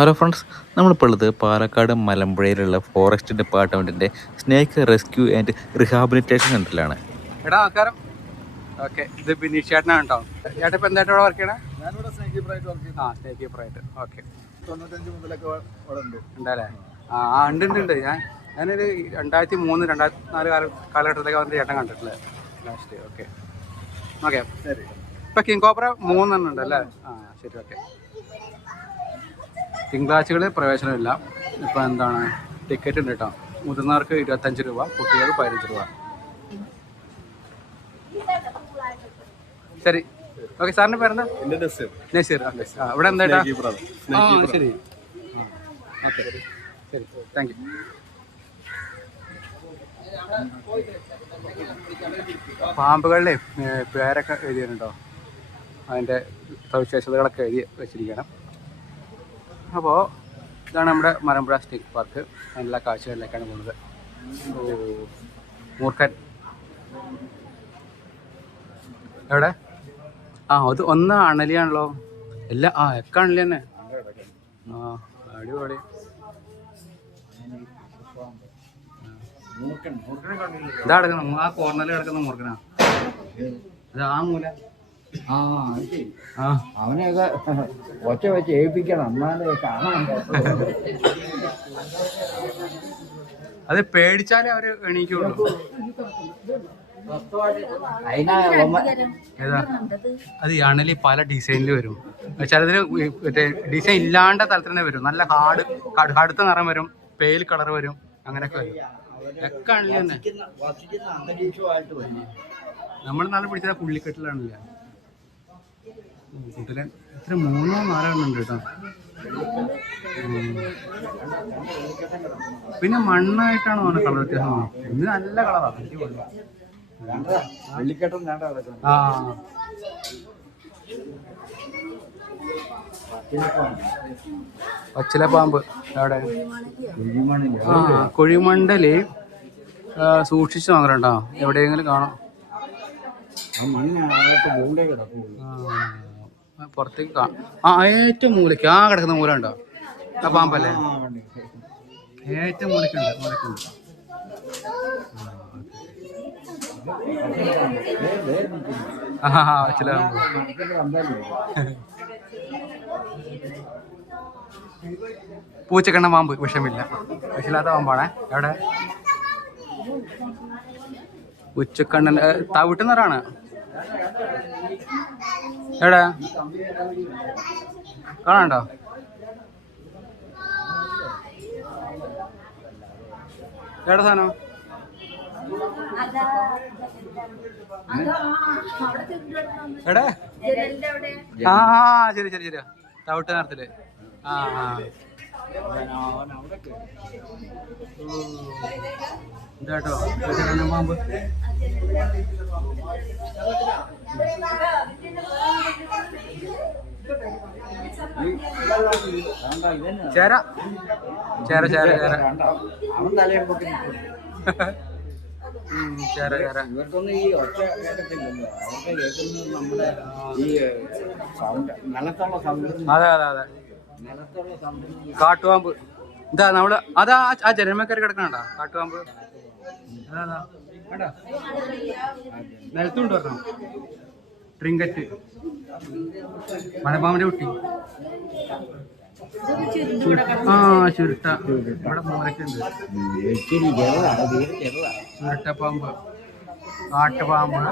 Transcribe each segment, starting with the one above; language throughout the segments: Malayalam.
ഹലോ ഫ്രണ്ട്സ്, നമ്മളിപ്പോൾ ഉള്ളത് പാലക്കാട് മലമ്പുഴയിലുള്ള ഫോറസ്റ്റ് ഡിപ്പാർട്ട്മെൻറ്റിൻ്റെ സ്നേക്ക് റെസ്ക്യൂ ആൻഡ് റിഹാബിലിറ്റേഷൻ സെൻ്ററിലാണ്. എടാ നമസ്കാരം. ഓക്കെ, ഇത് ബിനീഷ് ചേട്ടനാണ് കേട്ടോ. ചേട്ടൻ ഇപ്പം എന്തായിട്ട് ഇവിടെ വർക്ക് ചെയ്യണേ? ഞാനിവിടെ സ്നേക്ക് കീപ്പറായിട്ട് വർക്ക് ചെയ്യുന്നു. സ്നേക്ക് കീപ്പറായിട്ട്. ഓക്കെ, 95 മുതലൊക്കെ ഇവിടെ ഉണ്ട്. ഉണ്ടല്ലേ? ഉണ്ട്. ഞാനൊരു 2003, 2004 കാലഘട്ടത്തിലേക്ക് വന്നിട്ട് ചേട്ടൻ കണ്ടിട്ടില്ലേ ലാസ്റ്റ്. ഓക്കെ ശരി. ഇപ്പം കിങ് കോബ്ര 3 ഉണ്ടല്ലേ? ശരി. ഓക്കെ, തിങ്കളാഴ്ചകൾ പ്രവേശനമില്ല. ഇപ്പം എന്താണ് ടിക്കറ്റ് ഉണ്ട് കേട്ടോ. മുതിർന്നവർക്ക് 25 രൂപ, കുട്ടികൾക്ക് 15 രൂപ. ശരി. ഓക്കെ, സാറിൻ്റെ പേരെന്താ? നസീർ. ഓക്കെ, ഇവിടെ എന്താ? ശരി. ഓക്കെ, ശരി, താങ്ക് യു. പാമ്പുകളിലെ പേരൊക്കെ എഴുതിയിട്ടുണ്ടോ? അതിൻ്റെ സവിശേഷതകളൊക്കെ എഴുതി വെച്ചിരിക്കണം. അപ്പോൾ ഇതാണ് നമ്മുടെ മലമ്പുഴ സ്നേക്ക് പാർക്ക്. എല്ലാ കാഴ്ചകളിലേക്കാണ് പോകുന്നത്. മൂർഖൻ എവിടെ? അത് ഒന്ന് അണലിയാണല്ലോ. എല്ലാം ഒക്കെ അണലി തന്നെ. അടിപൊളി. ഇതാ കിടക്കണം, ആ കോർണറിൽ കിടക്കുന്ന മൂർഖനാ. അത് ആ മൂല. അവനെയൊക്കെ ഒച്ച വെച്ച് ഏൽപ്പിക്കണം, എന്നാലേ കാണാൻ. അത് പേടിച്ചാലേ അവര് എണീക്കുള്ളൂ. ഏതാ? അത് ഈ അണലി പല ഡിസൈനിൽ വരും. ചിലതിന് മറ്റേ ഡിസൈൻ ഇല്ലാണ്ട തലത്തിൽ തന്നെ വരും. നല്ല കടുത്ത നിറം വരും, പേൽ കളർ വരും, അങ്ങനെയൊക്കെ വരും. ഒക്കെ അണലി തന്നെ. നമ്മൾ നാളെ പിടിച്ചത് പുള്ളിക്കെട്ടിലാണല്ലേ. കൂട്ടിലെ ഇത്ര 3-4 ഉണ്ട് കേട്ടോ. പിന്നെ മണ്ണായിട്ടാണ് തോന്നുന്നത് കളർ വ്യത്യാസം. ഇത് നല്ല കളറാണ്. പച്ചില പാമ്പ് അവിടെ. കുഴിമണ്ടല് സൂക്ഷിച്ചു നോക്കണ്ടോ, എവിടെയെങ്കിലും കാണാം. പുറത്തേക്ക് ഏറ്റവും മൂലയ്ക്ക് കിടക്കുന്ന മൂല ഉണ്ടോ? ആ പാമ്പല്ലേ? ഏറ്റവും മൂലക്കുണ്ട്. ചില പൂച്ചക്കണ്ണ പാമ്പ് വിഷമില്ല, വിഷമില്ലാത്ത പാമ്പാണേ. എവിടെ? ഉച്ചക്കണ്ണൻ തവിട്ടുന്നറാണ്. എവിടെ കാണാണ്ടോ? എവിടെ സാധനം? എവിടെ? ശരി. തവിട്ട് നിറത്തില്. ഇതാട്ടോ പാമ്പ്. ചേര. അവൻ തലയെ ഇവർക്കൊന്നും ഈ ഒച്ച കേൾക്കത്തില്ലല്ലോ. അവർക്ക് കേൾക്കുന്നത് നമ്മുടെ ഈ സൗണ്ട്, നിലത്തുള്ള സൗണ്ട്. അതെ. നിലത്തുള്ള സൗണ്ട്. കാട്ടുപാമ്പ്. ഇതാ നമ്മള് അതാ ആ ജനമേക്കറി കിടക്കണ കാട്ടുപാമ്പ്. നിലത്തുകൊണ്ട് വരണം. ട്രിങ്കറ്റ്, മലപ്പാമ്പിന്റെ കുട്ടി. ചുരുട്ട ഇവിടെ മൂലക്കുണ്ട്. ചുരുട്ടപ്പാമ്പ്, കാട്ടുപാമ്പ്,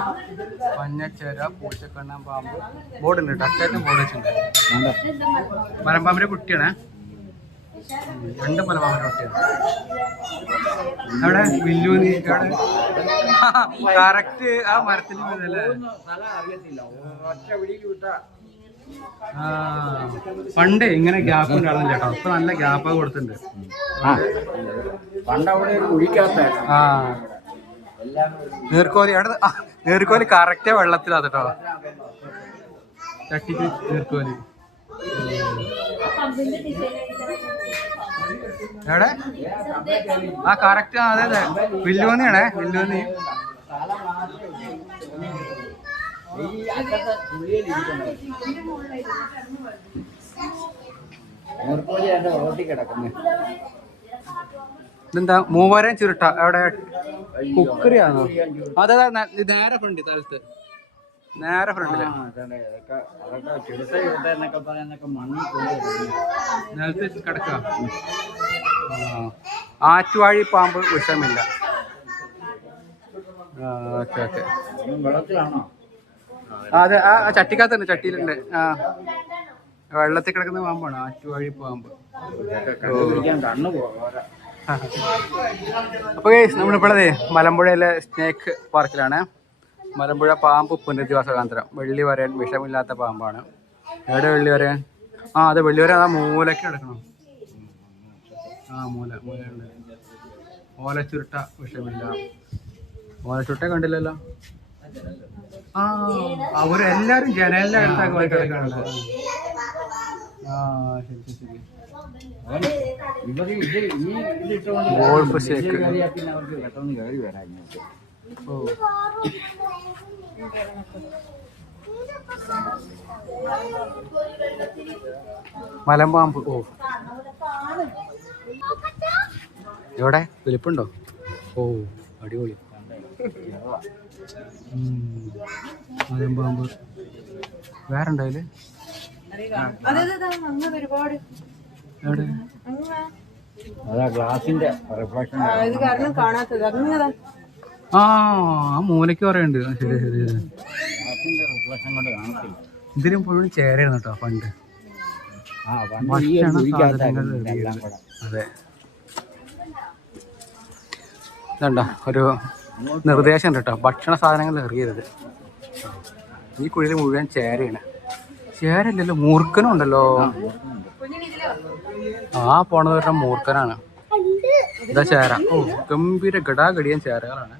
പഞ്ഞച്ചേര, പൂച്ചക്കണ്ണൻ പാമ്പ്. ബോർഡുണ്ട് കേട്ടോ, അത്യാവശ്യം ബോർഡ് വെച്ചിട്ടുണ്ട്. മലമ്പാമ്പിന്റെ കുട്ടിയാണ്. 2 മലമ്പാമ്പിന്റെ കുട്ടിയാണ്. അവിടെ വില്ലൂന്നി കറക്റ്റ് ആ മരത്തിൽ വീണല്ലേ. പണ്ട് ഇങ്ങനെ ഗ്യാപ്പ് ഉണ്ടായിരുന്നില്ല കേട്ടോ. ഇപ്പൊ നല്ല ഗ്യാപ്പ് കൊടുത്തിട്ടുണ്ട്. നീർക്കോലി കറക്റ്റ് വെള്ളത്തിലാ കേട്ടോ. ചട്ടിക്ക് നീർക്കോലി. എവിടെ? കറക്റ്റ്. അതെ, വില്ലുവന്നിയാണേ. വില്ലുവന്നി. നീർക്കോലി അതിന്റെ റോട്ടിൽ കിടക്കുന്നത്. ഇതെന്താ മൂവാരം ചുരുട്ട എവിടെ കുക്കറിയാണോ? അതെ നേരെ ഫ്രണ്ട് സ്ഥലത്ത് നേരെ ഫ്രണ്ടില് അതൊക്കെ ചുരുട്ട എന്നൊക്കെ പറയാനൊക്കെ മണ്ണിൽ നിലത്ത് കിടക്കുക. ആറ്റുവാഴി പാമ്പ് വിഷമില്ല. Okay okay. വെള്ളത്തിലാണോ? അതെ ആ ചട്ടിക്കകത്തുണ്ട്, ചട്ടിയിലുണ്ട്. ആ വെള്ളത്തിൽ കിടക്കുന്ന പാമ്പാണ് ആറ്റുവാഴി പാമ്പ്. കണ്ണു പോകാം. അപ്പോൾ നമ്മളിപ്പോഴേ മലമ്പുഴയിലെ സ്നേക്ക് പാർക്കിലാണ്. മലമ്പുഴ പാമ്പ് പുനരധിവാസ കേന്ദ്രം. വെള്ളി വരയൻ വിഷമില്ലാത്ത പാമ്പാണ്. എവിടെ വെള്ളി വരയൻ? ആ അതെ വെള്ളി വരയൻ. ആ മൂലയ്ക്ക് കിടക്കണം. ആ മൂലയുണ്ട്. ഓലച്ചുരുട്ട വിഷമില്ല. ഓലച്ചുരുട്ട കണ്ടില്ലല്ലോ. ആ അവരെല്ലാരും ജനലിന്റെ അടുത്തൊക്കെ പോയി കിടക്കാണല്ലോ. ആ ശരി ശരി. Golf shake. പിന്നെ അവർക്ക് പെട്ടെന്ന് കയറി വരാം ഇങ്ങോട്ട്. ഓ മലമ്പാമ്പ്. ഓ എവിടെ വലിപ്പുണ്ടോ? ഓ അടിപൊളി. മലമ്പാമ്പ് വേറെ ഉണ്ടോ അതില്? എവിടെ? അതാ ഗ്ലാസിന്റെ റിഫ്ലക്ഷൻ. ആ മൂലയ്ക്ക് പറയുന്നുണ്ട്. ശരി ശരി. ഗ്ലാസിന്റെ റിഫ്ലക്ഷൻ കൊണ്ട് കാണത്തില്ല. ഇതിനും മുഴുവൻ ചേരായിരുന്നു കേട്ടോ പണ്ട്. അതെ ഇതണ്ട ഒരു നിർദ്ദേശം ഉണ്ട് കേട്ടോ, ഭക്ഷണ സാധനങ്ങൾ എറിയരുത്. ഈ കുഴിയിൽ മുഴുവൻ ചേരയാണ്. ചേരല്ലല്ലോ, മൂർഖനും ഉണ്ടല്ലോ. ആ പോണത് പറഞ്ഞ മൂർഖനാണ്. ഇതാ ചേര. ഓ ഗംഭീര ഗടാഗടിയൻ ചേരകളാണ്.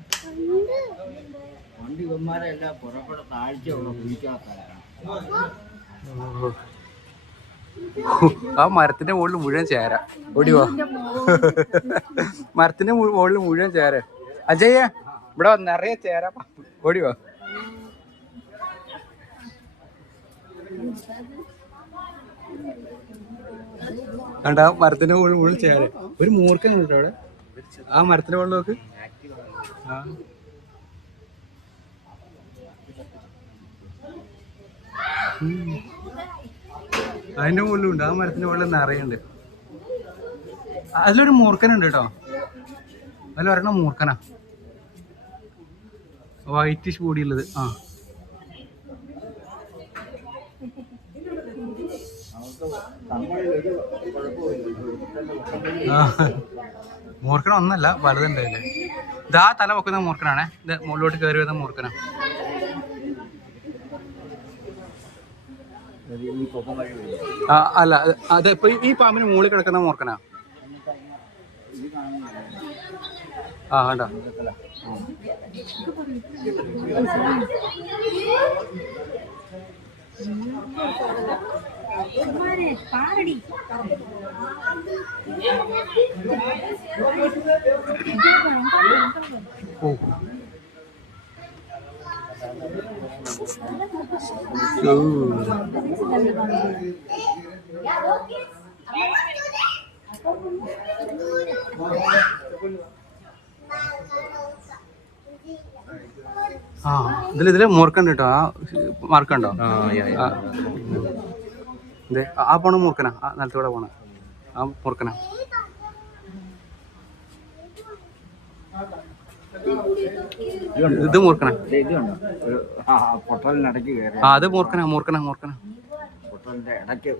ആ മരത്തിന്റെ മുകളിൽ മുഴുവൻ ചേര. ഓടിവാ. മരത്തിന്റെ മുകളിൽ മുഴുവൻ ചേര. അജയ്യ ഇവിടെ നിറയെ ചേര. ഓടിവാ. കണ്ട മരത്തിന്റെ മുകളിൽ മുഴുവൻ ചേര. ഒരു മൂർഖൻ കേട്ടോ അവിടെ. ആ മരത്തിന്റെ മുകളിൽ നോക്ക്. ആ അതിന്റെ മുകളിലുണ്ട്. ആ മരത്തിന്റെ മുകളിൽ നിറയുണ്ട്. അതിലൊരു മൂർഖനുണ്ട് കേട്ടോ. അതിലൊരെണ്ണം മൂർഖനാ, വൈറ്റിഷ് ബോഡി ഉള്ളത്. ആ മൂർഖന ഒന്നല്ല, വലുതുണ്ടായില്ലേ. ഇതാ തല വെക്കുന്ന മൂർഖനാണേ. ഇത് മുകളിലോട്ട് കയറി വരുന്ന മൂർഖനാ. അല്ല അതെ, ഇപ്പൊ ഈ പാമ്പിന് മുകളിൽ കിടക്കുന്ന മൂർഖനാ. ആ കണ്ടോ. ഓ ആ ഇതില് മൂർഖണ്ട് കേട്ടോ. ആ മാർക്കുണ്ടോ? ആ പോണ മൂർഖനാ. ആ നിലത്തൂടെ പോണ ആ മൂർഖനാ. ഇത് മൂർഖനാ. പൊട്ടലിനടക്ക് കയറി. ആ അത് മൂർഖനാ മൂർഖനാ മൂർഖനാ. പൊട്ടലിന്റെ ഇടയ്ക്ക്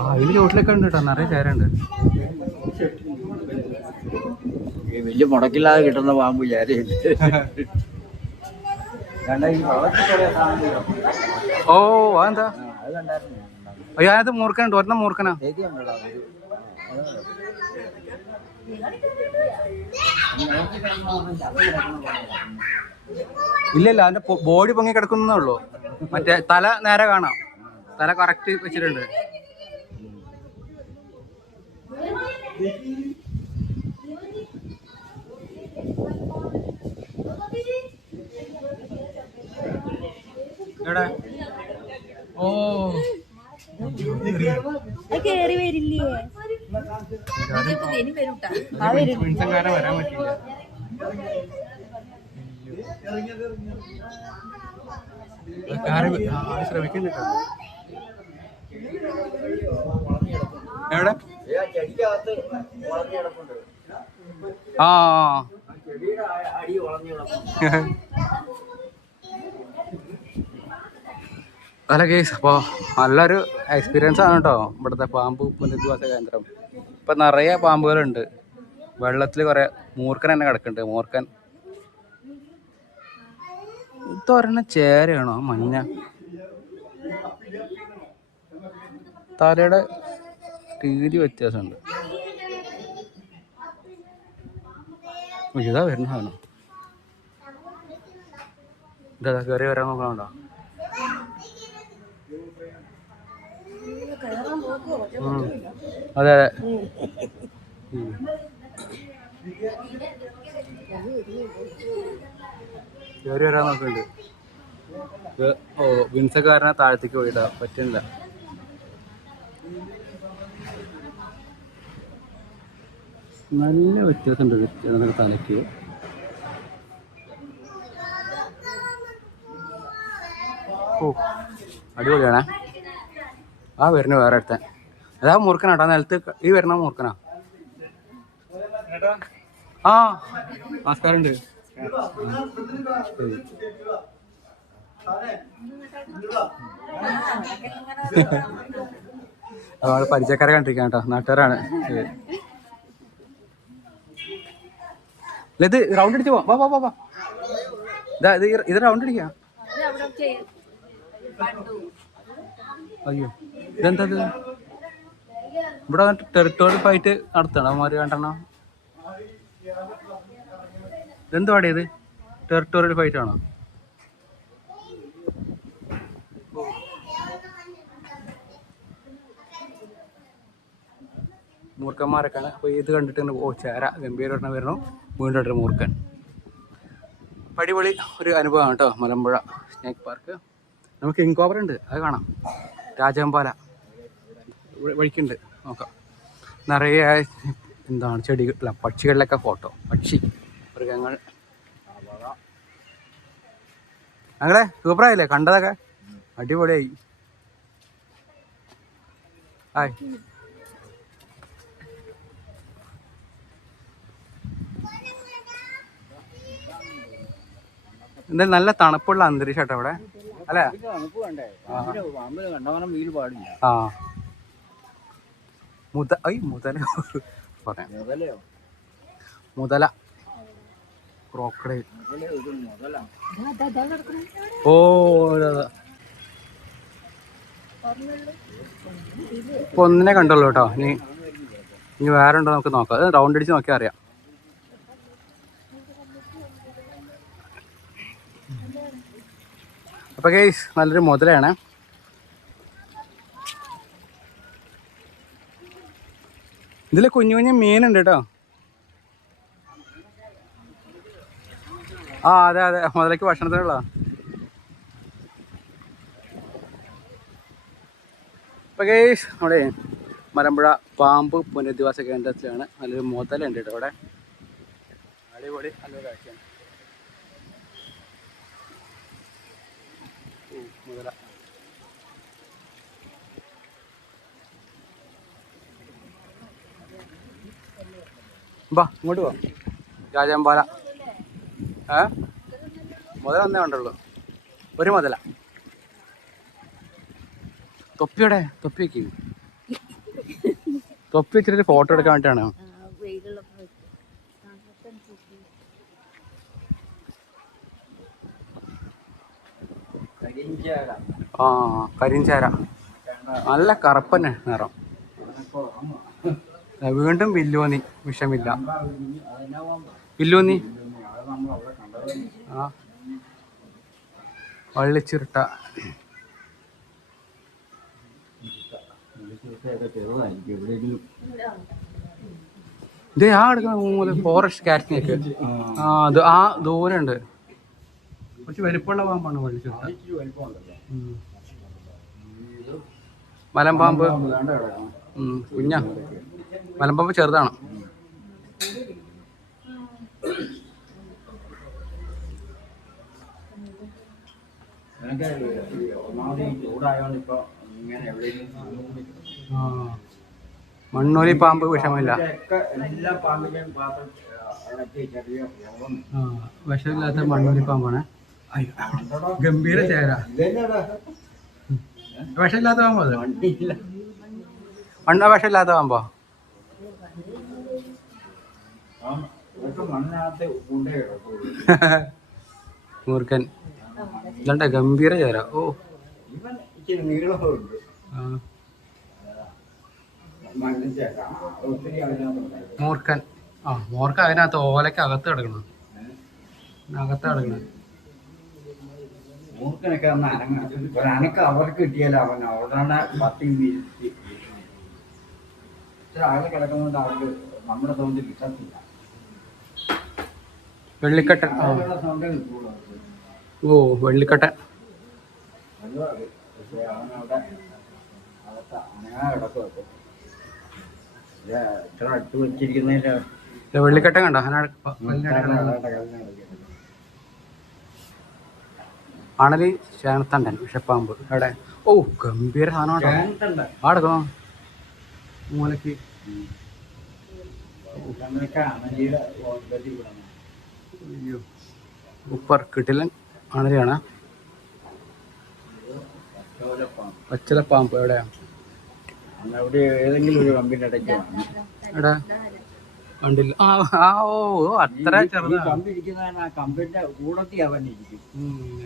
ആ ഇതിന് ചോട്ടിലൊക്കെ ഉണ്ട് കേട്ടോ, നിറയെ ചേരുണ്ട്. വലിയ മുടക്കില്ലാതെ കിട്ടുന്ന പാമ്പ് ചേരയില്ല. ഓ അതെന്താ? അയ്യോ അത് മൂർഖനുണ്ട്, ഒരെണ്ണം മൂർഖനാ. ഇല്ലല്ല, അതിന്റെ ബോഡി പൊങ്ങി കിടക്കുന്നേ ഉള്ളൂ. മറ്റേ തല നേരെ കാണാം. തല കറക്റ്റ് വെച്ചിട്ടുണ്ട്. എവിടെ? ഓ കേറി വരില്ലേ? മിൻസങ്കാരൻ വരാൻ പറ്റില്ല. ശ്രമിക്കുന്നുണ്ടോ? എവിടെ? ആ അല്ല കേസ് അപ്പോൾ നല്ലൊരു എക്സ്പീരിയൻസ് ആണ് കേട്ടോ ഇവിടുത്തെ പാമ്പ് പുനരധിവാസ കേന്ദ്രം. ഇപ്പം നിറയെ പാമ്പുകളുണ്ട്. വെള്ളത്തിൽ കുറേ മൂർഖൻ തന്നെ കിടക്കുന്നുണ്ട്. മൂർഖൻ ഇതൊരെണ്ണ ചേരയാണോ? മഞ്ഞ തലയുടെ രീതി വ്യത്യാസമുണ്ട്. ഇതാ വരുന്ന സാധനം. ഇതാ കയറി വരാൻ നോക്കണോ? അതെ അതെ. കയറി വരാൻ നോക്കുന്നുണ്ട്. ഓ വിൻസക്കാരനെ താഴത്തേക്ക് പോയിട്ടാ പറ്റുന്നില്ല. നല്ല വ്യത്യാസമുണ്ട് തലയ്ക്ക്. ഓ അടിപൊളിയാണേ. ആ വരുന്ന വേറെ അടുത്ത അതാ മൂർഖനാട്ടോ നിലത്ത് ഈ വരുന്ന മൂർഖനാ. ആ നമസ്കാരമുണ്ട്. അവള് പരിചയക്കാരെ കണ്ടിരിക്കാൻ കേട്ടോ, നാട്ടുകാരാണ്. ഇത് റൗണ്ട് അടിച്ച് പോവാം. വാ വാ വാ. ഇത് റൗണ്ട് അടിക്കാം. അയ്യോ ഇതെന്താ? ഇവിടെ ടെറിട്ടോറി ഫൈറ്റ് നടത്തണം അവന്മാര് കണ്ടെണ്ണം. ഇതെന്തുവാടേ ഇത്? ടെറിട്ടോറിയൽ ഫൈറ്റ് ആണോ? മൂർഖന്മാരൊക്കെയാണ്. അപ്പോൾ ഇത് കണ്ടിട്ട് ഓ ചേര ഗംഭീരം വരണം. വീണ്ടും ഒരു മൂർഖൻ. അടിപൊളി ഒരു അനുഭവമാണ് കേട്ടോ മലമ്പുഴ സ്നേക്ക് പാർക്ക്. നമുക്ക് കിങ് ഉണ്ട്, അത് കാണാം. രാജവെമ്പാല വഴിക്കുണ്ട്, നോക്കാം. നിറയെ എന്താണ് ചെടികൾ, പക്ഷികളിലൊക്കെ ഫോട്ടോ. പക്ഷി മൃഗങ്ങൾ ഞങ്ങളെ സൂപ്പറായില്ലേ കണ്ടതൊക്കെ? അടിപൊളിയായി. ഹായ്. എന്തായാലും നല്ല തണുപ്പുള്ള അന്തരീക്ഷം കേട്ടോ ഇവിടെ, അല്ലേ? ആ മുതല ക്രോക്കഡൈൽ. ഓ ഇപ്പൊ ഒന്നിനെ കണ്ടുള്ളൂ കേട്ടോ. ഇനി വേറെ ഉണ്ടോ നമുക്ക് നോക്കാം. അത് റൗണ്ട് അടിച്ച് നോക്കിയാൽ അറിയാം. അപ്പൊ ഗൈസ് നല്ലൊരു മുതലാണ്. ഇതില് കുഞ്ഞു കുഞ്ഞു മീനുണ്ട് കേട്ടോ. ആ അതെ അതെ, മുതലേക്ക് ഭക്ഷണത്തിനുള്ള. അപ്പൊ ഗൈസ് നമ്മുടെ മലമ്പുഴ പാമ്പ് പുനരധിവാസ കേന്ദ്രത്തിലാണ്. നല്ലൊരു മുതലുണ്ട് കേട്ടോ അവിടെ. അടിപൊളി നല്ലൊരു കാഴ്ചയാണ്. മുതല ബാ ഇങ്ങോട്ട് പോ. രാജവെമ്പാല മുതല ഒന്നേ കണ്ടുള്ളൂ. ഒരു മുതല. തൊപ്പിയുടെ തൊപ്പി വെക്ക്. തൊപ്പി വെച്ചിട്ട് ഫോട്ടോ എടുക്കാൻ വേണ്ടിയിട്ടാണ്. ആ കരിഞ്ചേര നല്ല കറുപ്പന്നെ നിറം. വീണ്ടും വില്ലുവന്നി, വിഷമില്ല വില്ലുവന്നി. ആ വള്ളിച്ചിരുട്ട. ഇത് ആ എടുക്കുന്ന ഫോറസ്റ്റ് കാറ്റിനേക്ക്. ആ അത് ആ ദൂരം ഉണ്ട്. കുറച്ച് വലിപ്പമുള്ള പാമ്പാണ് വള്ളിച്ചുരുട്ടൻ. ഇച്ചിരി വലിപ്പമുണ്ടല്ലോ. മലമ്പാമ്പ് വേണ്ട കിടക്കണം. കുഞ്ഞാ. മലമ്പാമ്പ് ചെറുതാണ്. എനിക്ക് ഒന്നാമത് ഈ ചൂടായതുകൊണ്ട് ഇപ്പൊ ഇങ്ങനെ എവിടെയെങ്കിലും മണ്ണൂരി പാമ്പ് വിഷമില്ല. എല്ലാ പാമ്പിന്റെയും പാത്രം ഇളക്കി ചെറിയ വിഷമില്ലാത്ത മണ്ണൂരി പാമ്പാണ്. ഗംഭീര ചേര. വിഷമില്ലാത്ത പാമ്പോ അത്? വിഷമില്ലാത്ത പാമ്പോ? മണ്ണിനകത്ത് കൊണ്ടേ കിടക്കും. മൂർഖൻ. ഇതണ്ട ഗംഭീര ചേര. ഓ ഇവൻ ഇച്ചിരി നീളമുണ്ട്. മൂർഖൻ. മൂർഖ അതിനകത്ത് ഓലക്ക് അകത്ത് കിടക്കണം. അകത്ത് കിടക്കണം. മൂർഖനൊക്കെ ഒന്ന് അനങ്ങ ഒരനക്ക അവർക്ക് കിട്ടിയാലോ അവൻ അവരുടെ പത്തി വീഴ്ത്തി ആള് കിടക്കുന്നതുകൊണ്ട് അവർക്ക് നമ്മുടെ സൗണ്ട് കിട്ടത്തില്ല. വെള്ളിക്കട്ടൻ. സൗണ്ടേ കിട്ടുള്ളൂ. ഓ വെള്ളിക്കട്ടൻ. പക്ഷെ അവനവിടെ അകത്ത് അനങ്ങാ കിടക്കും. ഇത്ര അടുത്ത് വെച്ചിരിക്കുന്നതിന്റെ വെള്ളിക്കട്ടൻ കണ്ടോ? ആണല് ചേനത്തണ്ടൻ വിഷപ്പാമ്പ്. എവിടെ? ഓ ഗംഭീര സാധനം. ആടക്കണോ മൂലക്ക്? സൂപ്പർ കിട്ടില്ലൻ ആണലിയാണ്. പച്ചലപ്പാമ്പ് എവിടെയാ? അവിടെ ഏതെങ്കിലും ഒരു കമ്പിന്റെ ഇടയ്ക്ക് എടാ കണ്ടില്ല. ഓ അത്ര ചെറുതാ. കമ്പിരിക്കുന്ന ആ കമ്പിന്റെ കൂടത്തിൽ അവൻ ഇരിക്കും.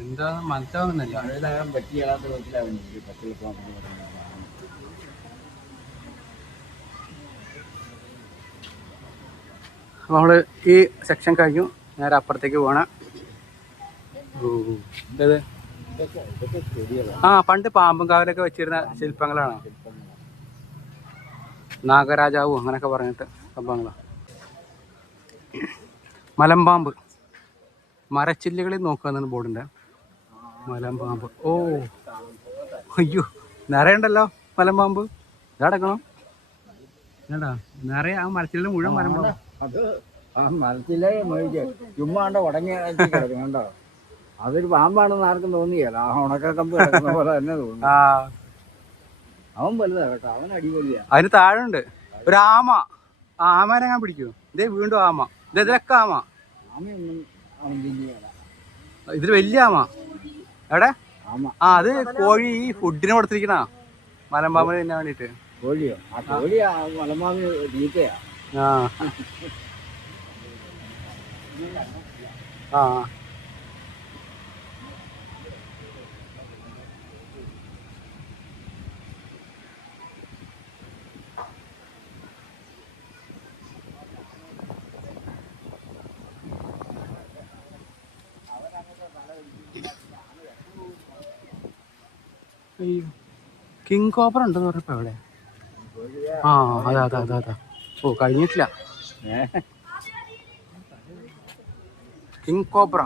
എന്താ മനസ്സിലാവുന്നില്ല. അതിനകം പറ്റിയാത്ത വിധത്തിൽ അവൻ ഇരിക്കും. പച്ചിലപ്പാമ്പ് നമ്മള് ഈ സെക്ഷൻ കഴിഞ്ഞു. നേരെ അപ്പുറത്തേക്ക് പോണ. പണ്ട് പാമ്പും കാവലൊക്കെ വെച്ചിരുന്ന ശില്പങ്ങളാണ്. നാഗരാജാവും അങ്ങനെയൊക്കെ പറഞ്ഞിട്ട് സംഭവങ്ങളാണ്. മലമ്പാമ്പ്. മരച്ചില്ലുകളിൽ നോക്കുകയെന്നാണ് ബോർഡിൻ്റെ. മലമ്പാമ്പ്. ഓ അയ്യോ നിറയുണ്ടല്ലോ മലമ്പാമ്പ്. ഇതടക്കണം വേണ്ടാ നിറയെ. ആ മരച്ചില്ലിൽ മുഴുവൻ മലമ്പാമ്പ്. അത് ആ മരത്തിലെ ചുമ്മാണ്ട് ഉടങ്ങി കിടക്കും കണ്ടോ. അതൊരു പാമ്പാണെന്ന് ആർക്കും തോന്നിയല്ല. ആ ഉണക്ക കമ്പ് കിടക്കുന്ന പോലെ തന്നെ തോന്നി. അവൻ വലുതാ കേട്ടോ. അവൻ അടിപൊളിയാ. അതിന് താഴെ ഒരു ആമ. ആമേനെ ഞാൻ പിടിക്കൂ. ഇതേ വീണ്ടും ആമ. ഇതിലൊക്കെ ആമ. ആമയൊന്നും അവൻ തിന്നിയല്ല. ഇതിൽ വലിയ ആമ. എവിടെ? അത് കോഴി ഈ ഫുഡിന് കൊടുത്തിരിക്കണ മലമ്പാമ്പിന് തിന്നാൻ വേണ്ടിട്ട്. കോഴിയോ? ആ കോഴി മലമ്പാമ്പ് തീറ്റയാ. കിങ് കോബ്ര ഉണ്ടെന്ന് പറഞ്ഞപ്പോ എവിടെ? അതാ. ഓ കഴിഞ്ഞിട്ടില്ല. King cobra.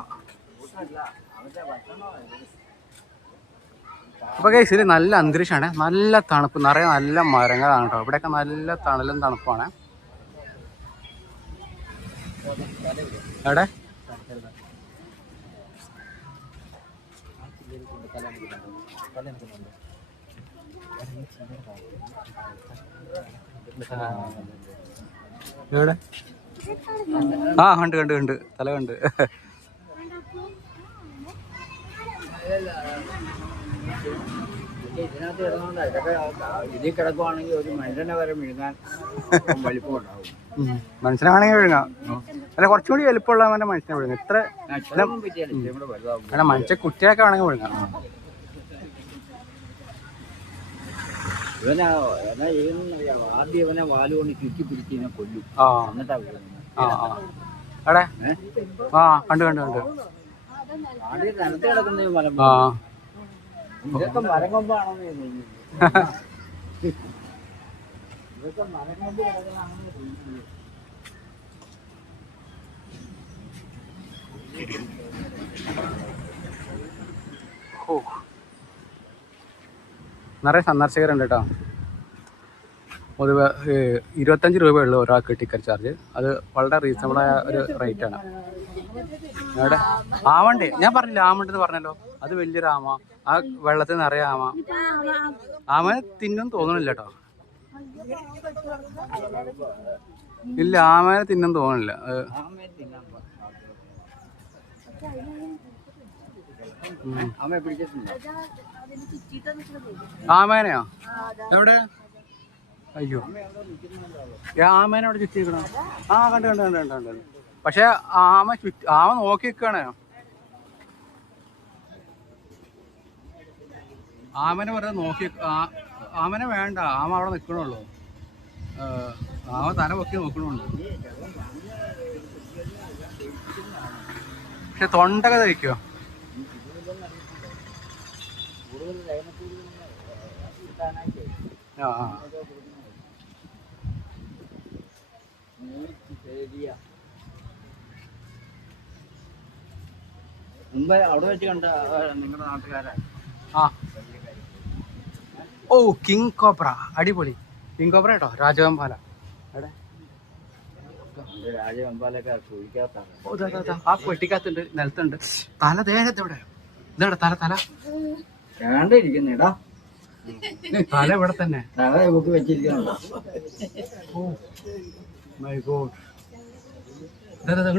അപ്പൊ ഗൈസ് ഇത് നല്ല അന്തരീക്ഷമാണ്. നല്ല തണുപ്പ്. നിറയെ നല്ല മരങ്ങളാണ് കേട്ടോ. ഇവിടെയൊക്കെ നല്ല തണലും തണുപ്പാണ്. എവിടെ? എവിടെ? കണ്ട് തല കണ്ട്. ഇതിനകത്ത് കിടന്നുകൊണ്ട് ഇതൊക്കെ ഇതിൽ കിടക്കുവാണെങ്കിൽ ഒരു മനുഷ്യനെ വരെ വിഴുങ്ങാൻ വലിപ്പം ഉണ്ടാവും. മനുഷ്യനെ വേണമെങ്കിൽ വിഴുങ്ങാം. അല്ല കുറച്ചുകൂടി വലിപ്പമുള്ള മനുഷ്യനെ വിഴുങ്ങാം. ഇത്ര അല്ല മനുഷ്യ കുട്ടിയൊക്കെ വേണമെങ്കിൽ വിഴുങ്ങാം. ആദ്യം ഇവനെ വാലുകൊണ്ട് ചുറ്റി പിടിച്ച് ഇതിനെ കൊല്ലും. എന്നിട്ടാ എവിടെ? കണ്ട് ആദ്യം തനത്ത് കിടക്കുന്ന മരം. ഇതൊക്കെ മരം കൊമ്പാണെന്ന് തോന്നുന്നു. ഇതൊക്കെ മരം കൊമ്പ് കിടക്കുന്നതാണെന്ന് തോന്നുന്നു. നിറയെ സന്ദർശകരുണ്ട് കേട്ടോ. പൊതുവെ 25 രൂപയുള്ളൂ ഒരാൾക്ക് ടിക്കറ്റ് ചാർജ്. അത് വളരെ റീസണബിളായ ഒരു റേറ്റാണ്. അവിടെ ആമണ്ടേ, ഞാൻ പറഞ്ഞില്ല ആമണ്ടെന്ന് പറഞ്ഞല്ലോ, അത് വലിയൊരു ആമ. ആ വെള്ളത്തിൽ നിറയെ ആമ. ആമനെ തിന്നും തോന്നണില്ല കേട്ടോ. ഇല്ല, ആമനെ തിന്നും തോന്നണില്ല. ആമേനെയോ? എവിടെ? അയ്യോ, ആമേനെ അവിടെ ചുറ്റി നിൽക്കണം. ആ കണ്ട് കണ്ട് കണ്ട് കണ്ട് കണ്ട്. പക്ഷെ ആമ നോക്കി നിൽക്കുകയാണ്. ആമനെ വെറുതെ നോക്കി. ആമനെ വേണ്ട, ആമ അവിടെ നിൽക്കണുള്ളൂ. ആമ തല പൊക്കി നോക്കണുണ്ട്. പക്ഷെ തൊണ്ടൊക്കെ തയ്ക്കോ? ആ ആ മുമ്പ് അവിടെ വെച്ച് കണ്ട നിങ്ങളുടെ നാട്ടുകാരാ. ആ ഓ, കിങ് കോബ്ര അടിപൊളി. കിങ് കോബ്ര കേട്ടോ, രാജവെമ്പാല. അവിടെ രാജവെമ്പാലൊക്കെ കുഴിക്കാത്താണ്. ഓ ആ പെട്ടിക്കകത്തുണ്ട്, നിലത്തുണ്ട്. തല ദേഹത്ത് എവിടെ? ഇതാടാ തല. തല കേണ്ടിരിക്കുന്നേടാ, തല ഇവിടെ തന്നെ. തല ബുക്ക് വെച്ചിരിക്കണോ? Oh my god. ഇത് കണ്ടോ?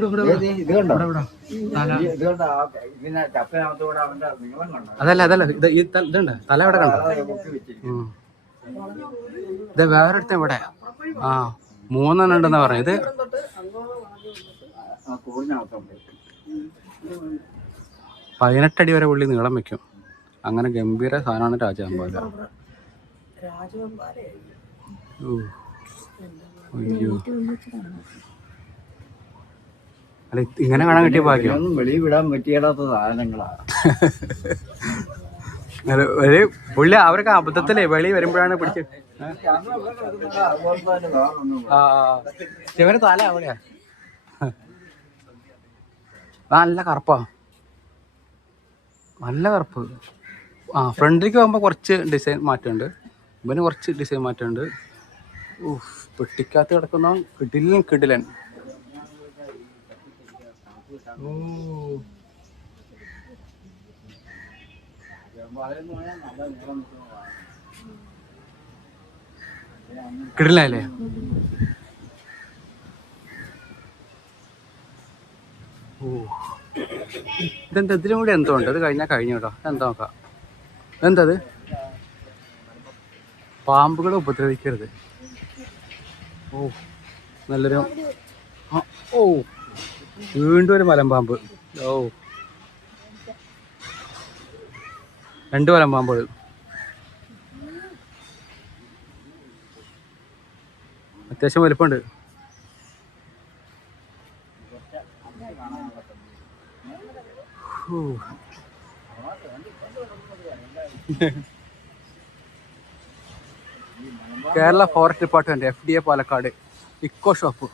ഇത് കണ്ടോ? ഇത് കണ്ടോ? ഇതിനെ ചപ്പനകത്തൂടെ അവന്റെ നീളം കണ്ടോ? അതല്ല ഇതുണ്ട്, തല ഇവിടെ കണ്ടോ? ഇത് വേറൊരുത്തൻ ഇവിടെ. ആ 3 ഉണ്ടെന്നാ പറഞ്ഞത്. ഇത് 18 അടി വരെ പുള്ളി നീളം വെക്കും. അങ്ങനെ ഗംഭീര സാധനമാണ് രാജവെമ്പാല. അയ്യോ, അല്ല ഇങ്ങനെ കാണാൻ കിട്ടിയ ഭാഗ്യം. വെളിയിൽ വിടാൻ പറ്റിയിടാത്ത സാധനങ്ങളാ. പുള്ളി അവർക്ക് അബദ്ധത്തിലേ വെളി വരുമ്പോഴാണ് പിടിച്ച്. ഇവര് തല അവിടെയാ. നല്ല കറുപ്പാ, നല്ല കറുപ്പ്. ആ ഫ്രണ്ടിലേക്ക് പോകുമ്പോൾ കുറച്ച് ഡിസൈൻ മാറ്റമുണ്ട്. ഇവന് കുറച്ച് ഡിസൈൻ മാറ്റമുണ്ട്. പെട്ടിക്കകത്ത് കിടക്കുന്ന കിടിലൻ. കിടിലല്ലേ? ഇതെന്താ, ഇതിനും കൂടി എന്തോ ഉണ്ട്. അത് കഴിഞ്ഞാൽ കഴിഞ്ഞു കേട്ടോ. എന്താ നോക്കാം. എന്തത്? പാമ്പുകളെ ഉപദ്രവിക്കരുത്. ഓ നല്ലൊരു. ഓ വീണ്ടും ഒരു മലമ്പാമ്പ്. ഓ 2 മലമ്പാമ്പുകൾ. അത്യാവശ്യം വലിപ്പമുണ്ട്. Kerala forest department FDA Palakkad eco shop.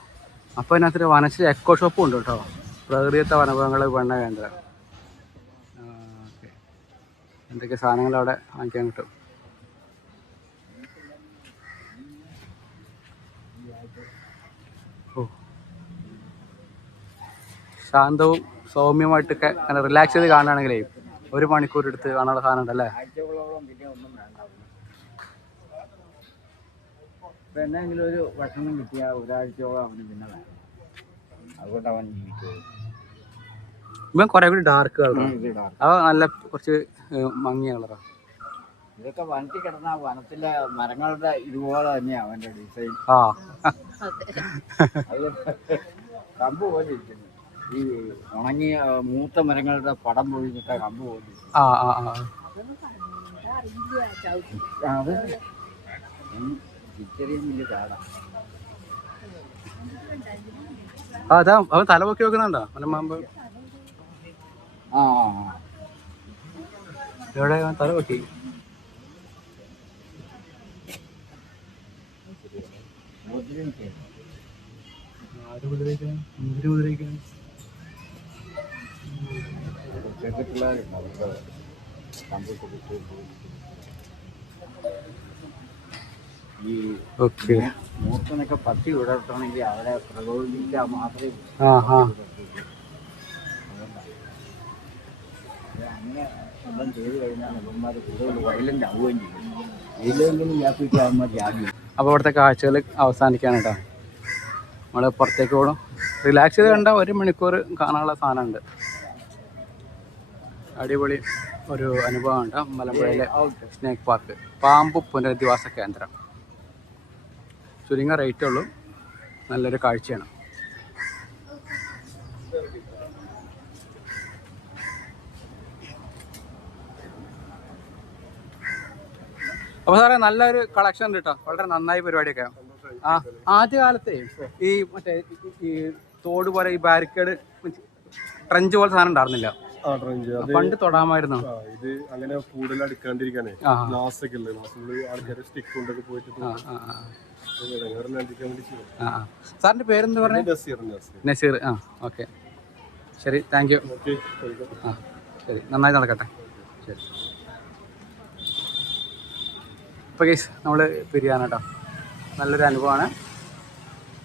അപ്പോൾ അതിനകത്തൊരു വനശ്രീ എക്കോ ഷോപ്പും ഉണ്ട് കേട്ടോ. പ്രകൃതിദത്ത വനവിഭവങ്ങൾ വിപണന കേന്ദ്രം. ഓക്കെ, എന്തൊക്കെ സാധനങ്ങൾ അവിടെ വാങ്ങിക്കാൻ കിട്ടും. ഓ ശാന്തവും സൗമ്യമായിട്ടൊക്കെ അങ്ങനെ റിലാക്സ് ചെയ്ത് കാണുകയാണെങ്കിലേ 1 മണിക്കൂർ എടുത്ത് കാണാനുള്ള സാധനം ഉണ്ടല്ലേ. ഇപ്പം എന്തെങ്കിലും ഒരു ഭക്ഷണം കിട്ടിയാൽ ഒരാഴ്ചയോളം അവന് പിന്നെ വേണം. അതുകൊണ്ട് അവൻ ജീവിക്കും. ഇവൻ കുറെ കൂടി ഡാർക്ക് കളറാണ്. അവ നല്ല കുറച്ച് മങ്ങിയ കളറാണ്. ഇതൊക്കെ വനത്തിൽ കിടന്ന വനത്തിലെ മരങ്ങളുടെ ഇതുപോലെ തന്നെയാണ് അവന്റെ ഡിസൈൻ. ആ അത് കമ്പ് പോലെ ഇരിക്കുന്നു. ഈ ഉണങ്ങിയ മൂത്ത മരങ്ങളുടെ പടം പൊഴിഞ്ഞിട്ട കമ്പ് പോലെ. ആ ആ ആ അത് തിരിച്ചറിയാൻ വലിയ കാടാ. അതാ അവൻ തല പൊക്കി വെക്കുന്നുണ്ടോ മലമ്പാമ്പ്? ആ എവിടെ തല പൊക്കി? ഈ ഓക്കെ. മൂർഖനൊക്കെ പട്ടി വിടർത്തണമെങ്കിൽ അവരെ പ്രകോപിപ്പിച്ചാൽ മാത്രമേ ആ ആ അങ്ങനെ എല്ലാം ചെയ്ത് കഴിഞ്ഞാൽ ഇവന്മാർ കൂടുതൽ വയലൻ്റ് ആവുകയും ചെയ്യും. ഇതിലെങ്കിലും വ്യാപിക്കാവുമ്പോൾ ജാമ്യം. അപ്പോൾ ഇവിടുത്തെ കാഴ്ചകൾ അവസാനിക്കാണ് കേട്ടോ. നമ്മൾ പുറത്തേക്ക് പോകണം. റിലാക്സ് ചെയ്ത് കണ്ട 1 മണിക്കൂർ കാണാനുള്ള സാധനമുണ്ട്. അടിപൊളി ഒരു അനുഭവം ഉണ്ട് മലമ്പുഴയിലെ സ്നേക്ക് പാർക്ക്, പാമ്പ് പുനരധിവാസ കേന്ദ്രം. ചുരുങ്ങിയ റേറ്റേ ഉള്ളൂ, നല്ലൊരു കാഴ്ചയാണ്. അപ്പോൾ സാറേ നല്ലൊരു കളക്ഷൻ ഉണ്ട് കേട്ടോ, വളരെ നന്നായി പരിപാടിയൊക്കെ. ആ ആദ്യകാലത്തെ ഈ മറ്റേ ഈ തോട് പോലെ ഈ ബാരിക്കേഡ് ട്രഞ്ച് പോലെ സാധനം ഉണ്ടായിരുന്നില്ല, പണ്ട് തൊടാമായിരുന്നു. ഇത് അങ്ങനെ കൂടുതൽ അടുക്കാണ്ടിരിക്കാനേ ഗ്ലാസ് ഒക്കെ ഉള്ളത് ആൾക്കാരെ സ്റ്റിക്ക് കൊണ്ടൊക്കെ പോയിട്ട് സാറിന്റെ പേരെന്ത് പറഞ്ഞു? നസീർ. ആ ഓക്കെ, ശരി, താങ്ക് യു. ആ ശരി, നന്നായി നടക്കട്ടെ. ശരി. ഇപ്പോൾ കേസ് നമ്മൾ പിരിയാണ് കേട്ടോ. നല്ലൊരു അനുഭവമാണ്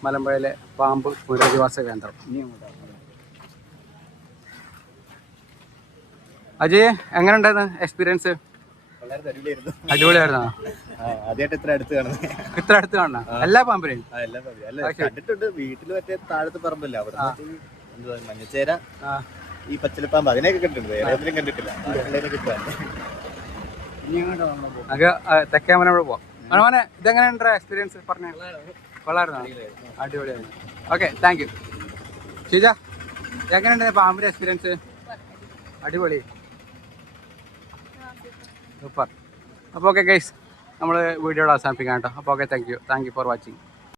മലമ്പുഴയിലെ പാമ്പ് പുനരധിവാസ കേന്ദ്രം. അജയ്, എങ്ങനെ ഉണ്ടായിരുന്നു എക്സ്പീരിയൻസ്? അടിപൊളിയായിരുന്നോ? ആദ്യമായിട്ട് ഇത്ര അടുത്ത് കാണുന്നത്. ഇത്ര അടുത്ത് കാണണം എല്ലാ പാമ്പിനെയും കണ്ടിട്ടുണ്ട്. വീട്ടിൽ മറ്റേ താഴത്തെ പറമ്പല്ല, അവിടെ എന്തുവാ മഞ്ഞച്ചേര, ഈ പച്ചിലപ്പാമ്പ്, അതിനെയൊക്കെ കണ്ടിട്ടുണ്ട്. വേറെ ഏതെങ്കിലും കണ്ടിട്ടില്ല. നമുക്ക് തെക്കേമനോട് പോവാം. മനോനെ, ഇതെങ്ങനെയുണ്ട് എക്സ്പീരിയൻസ്? പറഞ്ഞു. കൊള്ളായിരുന്നോ? അടിപൊളിയായിരുന്നു. Okay, thank you. ഷീജ, എങ്ങനെയുണ്ട് പാമ്പിന്റെ എക്സ്പീരിയൻസ്? അടിപൊളി, സൂപ്പർ. അപ്പോൾ ഓക്കെ ഗൈസ്, നമ്മൾ വീഡിയോയുടെ അവസാനിപ്പിക്കാം കേട്ടോ. അപ്പോൾ okay, thank you for watching.